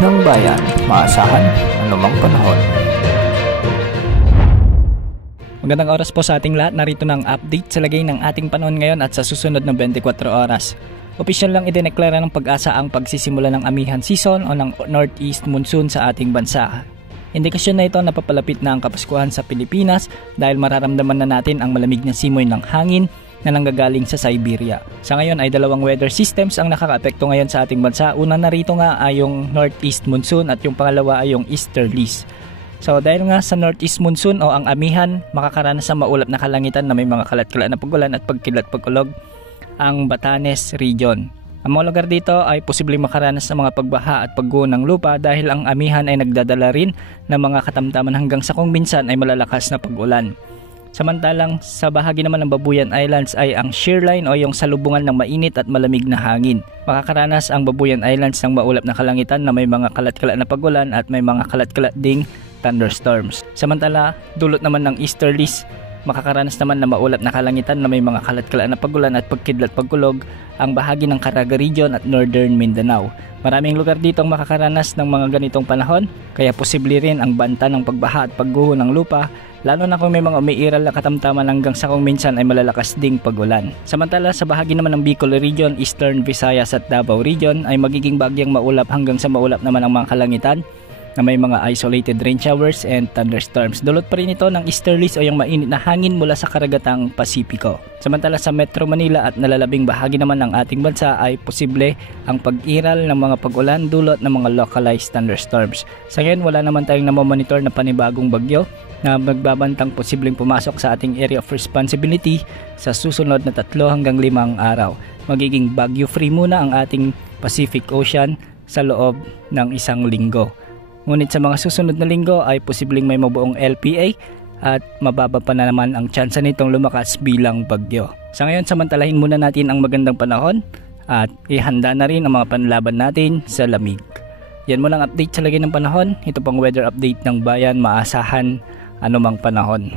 ng bayan, maasahan anumang panahon. Magandang oras po sa ating lahat. Narito na ang update sa lagay ng ating panahon ngayon at sa susunod na 24 oras. Opisyal lang idineklara ng Pag-asa ang pagsisimula ng amihan season o ng northeast monsoon sa ating bansa. Indikasyon na ito na papalapit na ang Kapaskuhan sa Pilipinas dahil mararamdaman na natin ang malamig na simoy ng hangin na nanggagaling sa Siberia. Sa ngayon ay dalawang weather systems ang nakakaapekto ngayon sa ating bansa. Una na rito nga ay yung northeast monsoon at yung pangalawa ay yung easterlies. So dahil nga sa northeast monsoon o ang amihan, makakaranas sa maulap na kalangitan na may mga kalat-kalat na pagulan at pagkilat-pagulog ang Batanes region. Ang mga lugar dito ay posibleng makaranas sa mga pagbaha at pagguho ng lupa dahil ang amihan ay nagdadala rin ng mga katamtaman hanggang sa kung minsan ay malalakas na pag-ulan. Samantalang sa bahagi naman ng Babuyan Islands ay ang shear line o yung salubungan ng mainit at malamig na hangin. Makakaranas ang Babuyan Islands ng maulap na kalangitan na may mga kalat-kalat na pagulan at may mga kalat-kalat ding thunderstorms. Samantala, dulot naman ng easterlies, makakaranas naman na maulap na kalangitan na may mga kalat-kalat na pagulan at pagkidlat pagkulog ang bahagi ng Caraga region at northern Mindanao. Maraming lugar dito ang makakaranas ng mga ganitong panahon, kaya posible rin ang banta ng pagbaha at pagguho ng lupa, lalo na kung may mga umiiral na katamtaman hanggang sa kung minsan ay malalakas ding pagulan. Samantala sa bahagi naman ng Bicol region, Eastern Visayas at Davao region ay magiging bagyang maulap hanggang sa maulap naman ang mga kalangitan na may mga isolated rain showers and thunderstorms. Dulot pa rin ito ng easterlies o yung mainit na hangin mula sa karagatang Pasipiko. Samantala sa Metro Manila at nalalabing bahagi naman ng ating bansa ay posible ang pag-iral ng mga pag-ulan dulot ng mga localized thunderstorms. Sa ngayon wala naman tayong namomonitor na panibagong bagyo na magbabantang posibleng pumasok sa ating area of responsibility sa susunod na 3 hanggang 5 araw. Magiging bagyo free muna ang ating Pacific Ocean sa loob ng 1 linggo. Ngunit sa mga susunod na linggo ay posibleng may mabuong LPA at mababa pa na naman ang tsansa nitong lumakas bilang bagyo. Sa ngayon samantalahin muna natin ang magandang panahon at ihanda na rin ang mga panlaban natin sa lamig. Yan muna ang update sa lagay ng panahon. Ito pang weather update ng bayan, maasahan anumang panahon.